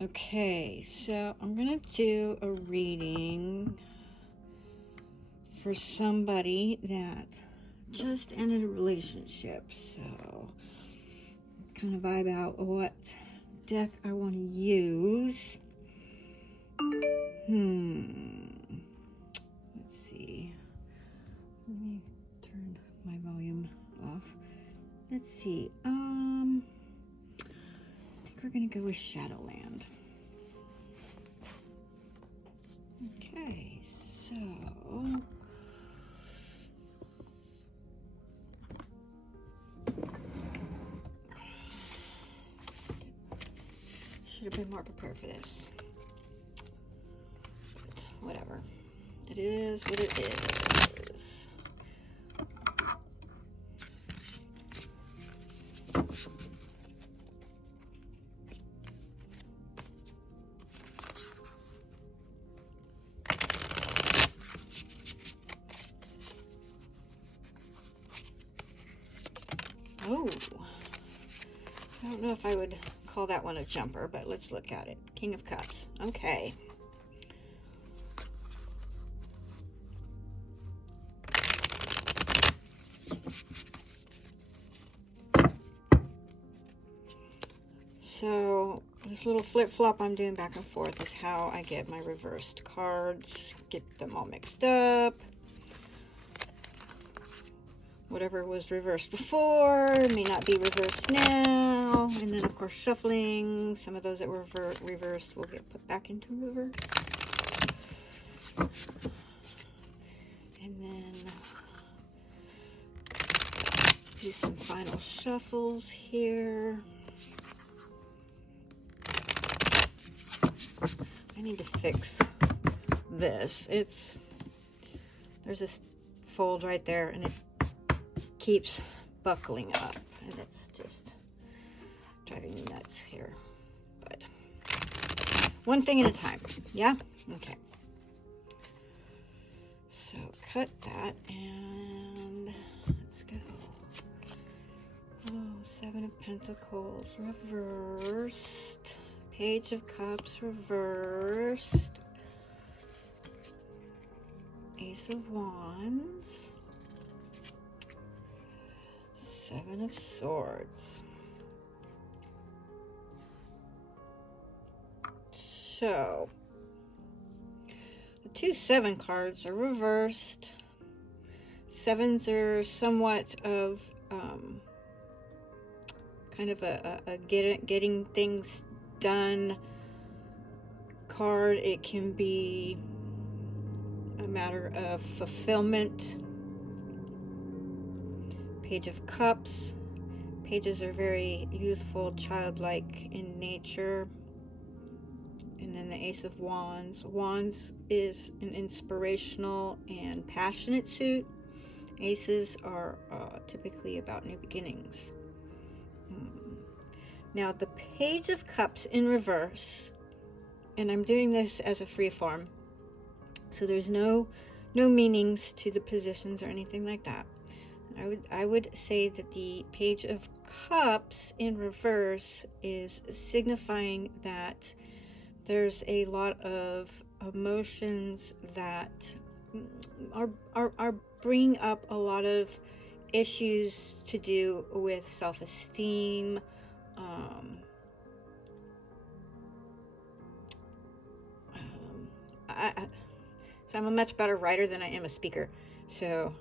Okay, so I'm gonna do a reading for somebody that just ended a relationship. So kind of vibe out what deck I want to use. Let's see. Let me turn my volume off. Let's see. I think we're gonna go with Shadowland. Okay, so should have been more prepared for this. But whatever. It is what it is. Oh, I don't know if I would call that one a jumper, but let's look at it. King of Cups. Okay. So this little flip-flop I'm doing back and forth is how I get my reversed cards, get them all mixed up. Whatever was reversed before may not be reversed now. And then, of course, shuffling. Some of those that were reversed will get put back into reverse. And then do some final shuffles here. I need to fix this. There's this fold right there, and it keeps buckling up, and it's just driving me nuts here. But one thing at a time. Yeah? Okay. So cut that, and let's go. Oh, Seven of Pentacles reversed. Page of Cups reversed. Ace of Wands. Seven of Swords. So, the 2 7 cards are reversed. Sevens are somewhat of kind of a getting things done card. It can be a matter of fulfillment. Page of Cups. Pages are very youthful, childlike in nature. And then the Ace of Wands. Wands is an inspirational and passionate suit. Aces are typically about new beginnings. Now the Page of Cups in reverse, and I'm doing this as a free form, so there's no meanings to the positions or anything like that. I would say that the Page of Cups in reverse is signifying that there's a lot of emotions that are bringing up a lot of issues to do with self-esteem. So I'm a much better writer than I am a speaker. So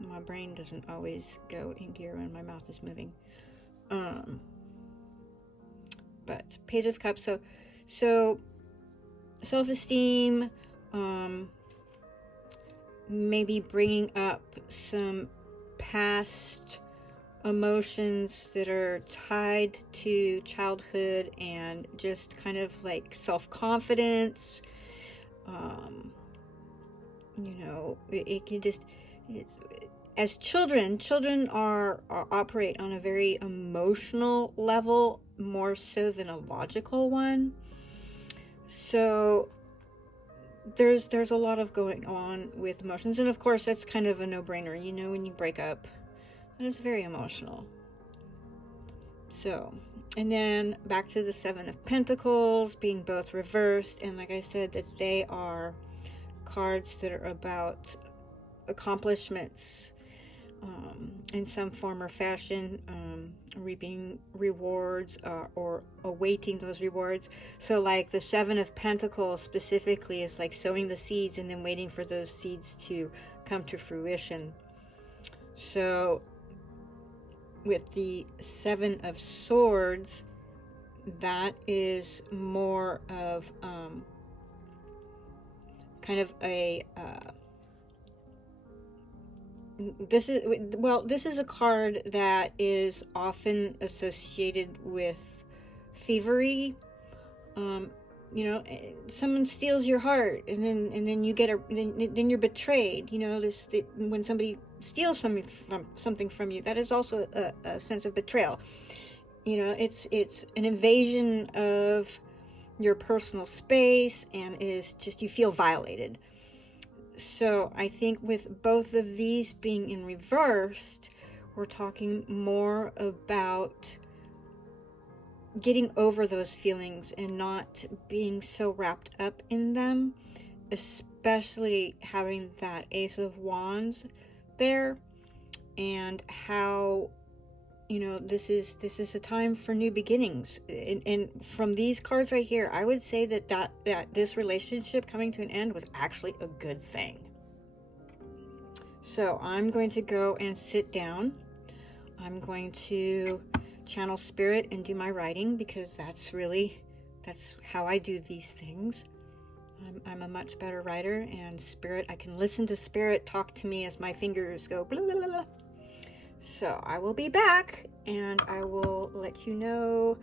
my brain doesn't always go in gear when my mouth is moving. But Page of Cups. So self-esteem, maybe bringing up some past emotions that are tied to childhood and just kind of like self-confidence. It can just, as children operate on a very emotional level more so than a logical one. So there's a lot of going on with emotions, and of course that's kind of a no-brainer. When you break up, that is very emotional. So, and then back to the Seven of Pentacles being both reversed, and like I said, that they are cards that are about accomplishments in some form or fashion, reaping rewards or awaiting those rewards. So like the Seven of Pentacles specifically is like sowing the seeds and then waiting for those seeds to come to fruition. So with the Seven of Swords, that is more of kind of a this is a card that is often associated with thievery. You know, someone steals your heart, and then you get then you're betrayed. You know, when somebody steals something from you, that is also a sense of betrayal. You know, it's an invasion of your personal space, and is just, you feel violated. So I think with both of these being in reversed, we're talking more about getting over those feelings and not being so wrapped up in them, especially having that Ace of Wands there, and how, you know, this is a time for new beginnings. And from these cards right here, I would say that this relationship coming to an end was actually a good thing. So I'm going to go and sit down. I'm going to channel spirit and do my writing, because that's how I do these things. I'm a much better writer, and spirit, I can listen to spirit talk to me as my fingers go blah, blah, blah, blah. So I will be back, and I will let you know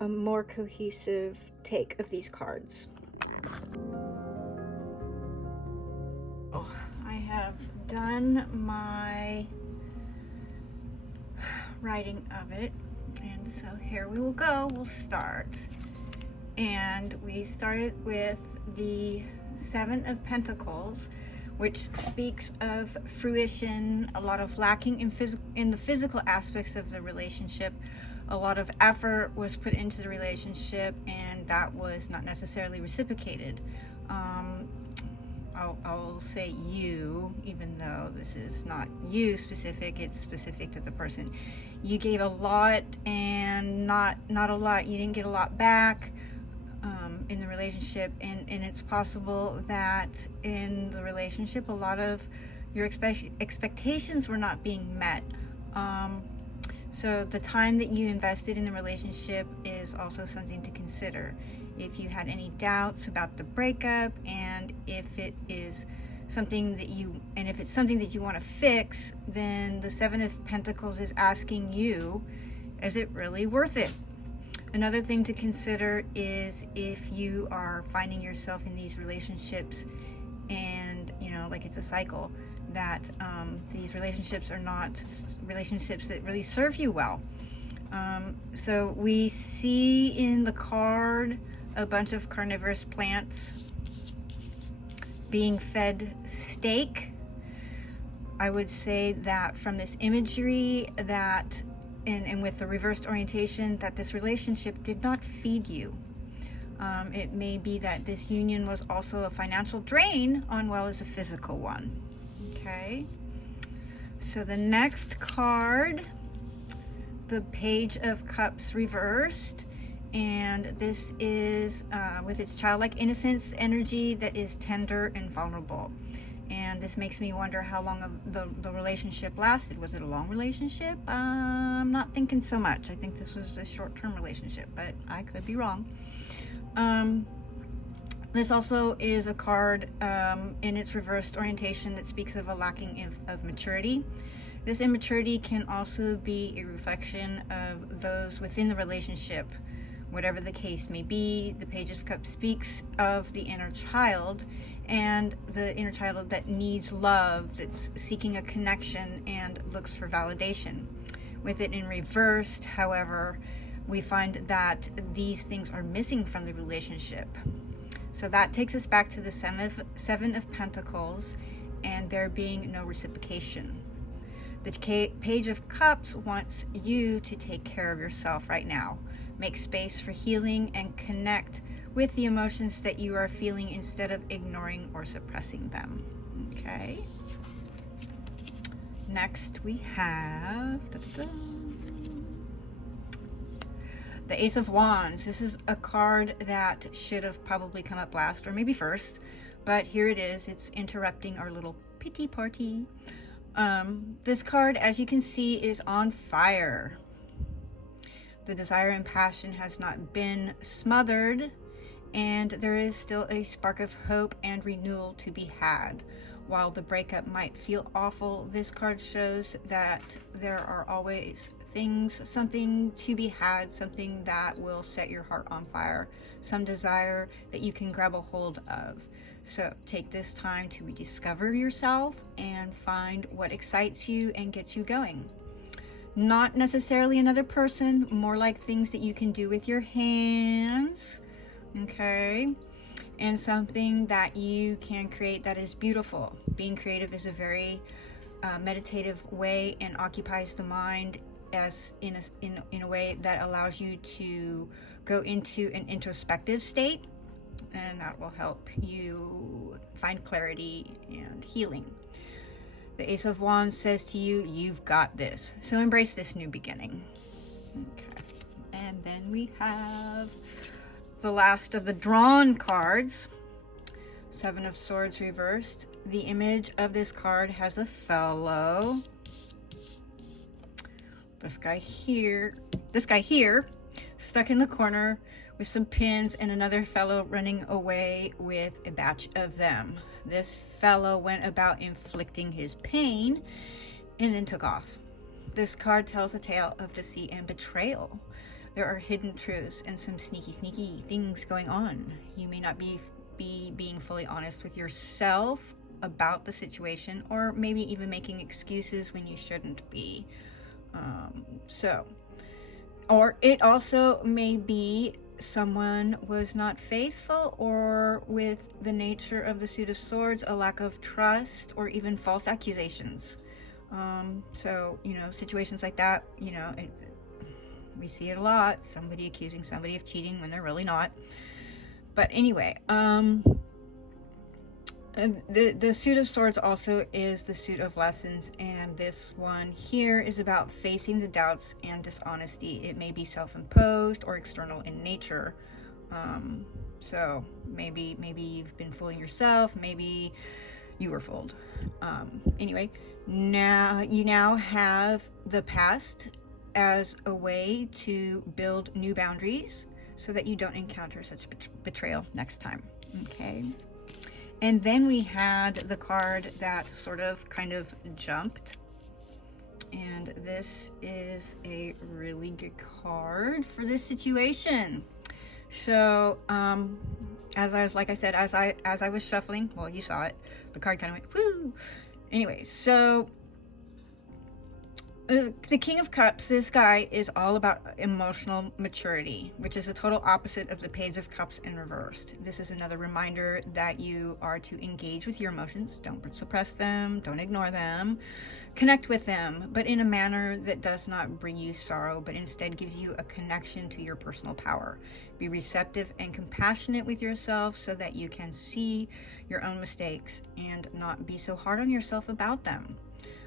a more cohesive take of these cards. I have done my writing of it, and so here we will go. We'll start, and we started with the Seven of Pentacles, which speaks of fruition, a lot of lacking in the physical aspects of the relationship. A lot of effort was put into the relationship, and that was not necessarily reciprocated. I'll say you, even though this is not you specific, it's specific to the person. You gave a lot and not a lot. You didn't get a lot back in the relationship, and it's possible that in the relationship a lot of your expectations were not being met. So the time that you invested in the relationship is also something to consider. If you had any doubts about the breakup, and if it's something that you want to fix, then the Seven of Pentacles is asking you, is it really worth it? Another thing to consider is if you are finding yourself in these relationships, and you know, like it's a cycle, that these relationships are not relationships that really serve you well. So we see in the card a bunch of carnivorous plants being fed steak. I would say that from this imagery, that and with the reversed orientation, that this relationship did not feed you. It may be that this union was also a financial drain on well as a physical one. Okay, so the next card, the Page of Cups reversed, and this is with its childlike innocence energy that is tender and vulnerable. And this makes me wonder how long the relationship lasted. Was it a long relationship? I'm not thinking so much. I think this was a short-term relationship, but I could be wrong. This also is a card in its reversed orientation that speaks of a lacking of maturity. This immaturity can also be a reflection of those within the relationship. Whatever the case may be, the Page of Cups speaks of the inner child, and the inner child that needs love, that's seeking a connection and looks for validation. With it in reversed, however, we find that these things are missing from the relationship. So that takes us back to the Seven of Pentacles, and there being no reciprocation. The Page of Cups wants you to take care of yourself right now. Make space for healing and connect with the emotions that you are feeling instead of ignoring or suppressing them. Okay. Next we have the Ace of Wands. This is a card that should have probably come up last or maybe first, but here it is. It's interrupting our little pity party. This card, as you can see, is on fire. The desire and passion has not been smothered, and there is still a spark of hope and renewal to be had. While the breakup might feel awful, this card shows that there are always something to be had, something that will set your heart on fire, some desire that you can grab a hold of. So take this time to rediscover yourself and find what excites you and gets you going. Not necessarily another person, more like things that you can do with your hands, okay? And something that you can create that is beautiful. Being creative is a very meditative way and occupies the mind as in a way that allows you to go into an introspective state, and that will help you find clarity and healing. The Ace of Wands says to you, you've got this. So embrace this new beginning. Okay. And then we have the last of the drawn cards, Seven of Swords reversed. The image of this card has a fellow. This guy here, stuck in the corner with some pins, and another fellow running away with a batch of them. This fellow went about inflicting his pain and then took off. This card tells a tale of deceit and betrayal. There are hidden truths and some sneaky things going on. You may not be being fully honest with yourself about the situation, or maybe even making excuses when you shouldn't be. Or it also may be someone was not faithful, or with the nature of the Suit of Swords, a lack of trust or even false accusations. So, you know, situations like that, you know, we see it a lot. Somebody accusing somebody of cheating when they're really not. But anyway, the Suit of Swords also is the Suit of Lessons, and this one here is about facing the doubts and dishonesty. It may be self-imposed or external in nature. So maybe you've been fooling yourself, maybe you were fooled. Anyway, now you have the past as a way to build new boundaries so that you don't encounter such betrayal next time. Okay. And then we had the card that kind of jumped. And this is a really good card for this situation. So, as I was shuffling, well, you saw it, the card kind of went, whoo! Anyway, so the King of Cups, this guy is all about emotional maturity, which is the total opposite of the Page of Cups in reversed. This is another reminder that you are to engage with your emotions. Don't suppress them, don't ignore them, connect with them, but in a manner that does not bring you sorrow, but instead gives you a connection to your personal power. Be receptive and compassionate with yourself so that you can see your own mistakes and not be so hard on yourself about them.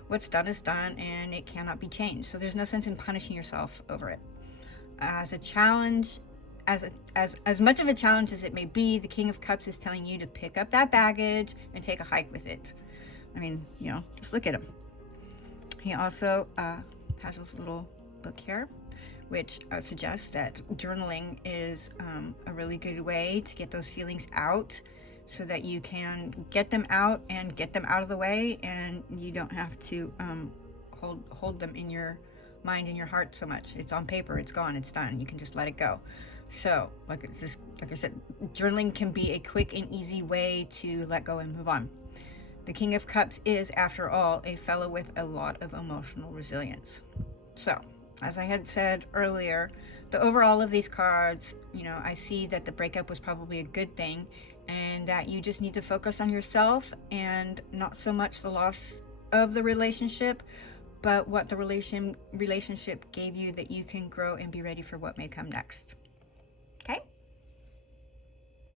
What's done is done, and it cannot be changed. So there's no sense in punishing yourself over it. As a challenge, as much of a challenge as it may be, the King of Cups is telling you to pick up that baggage and take a hike with it. I mean, you know, just look at him. He also has this little book here, which suggests that journaling is a really good way to get those feelings out, so that you can get them out and get them out of the way, and you don't have to hold them in your mind and your heart so much. It's on paper, it's gone, it's done. You can just let it go. So, like I said, journaling can be a quick and easy way to let go and move on. The King of Cups is, after all, a fellow with a lot of emotional resilience. So, as I had said earlier, the overall of these cards, you know, I see that the breakup was probably a good thing, and that you just need to focus on yourself and not so much the loss of the relationship, but what the relationship gave you that you can grow and be ready for what may come next.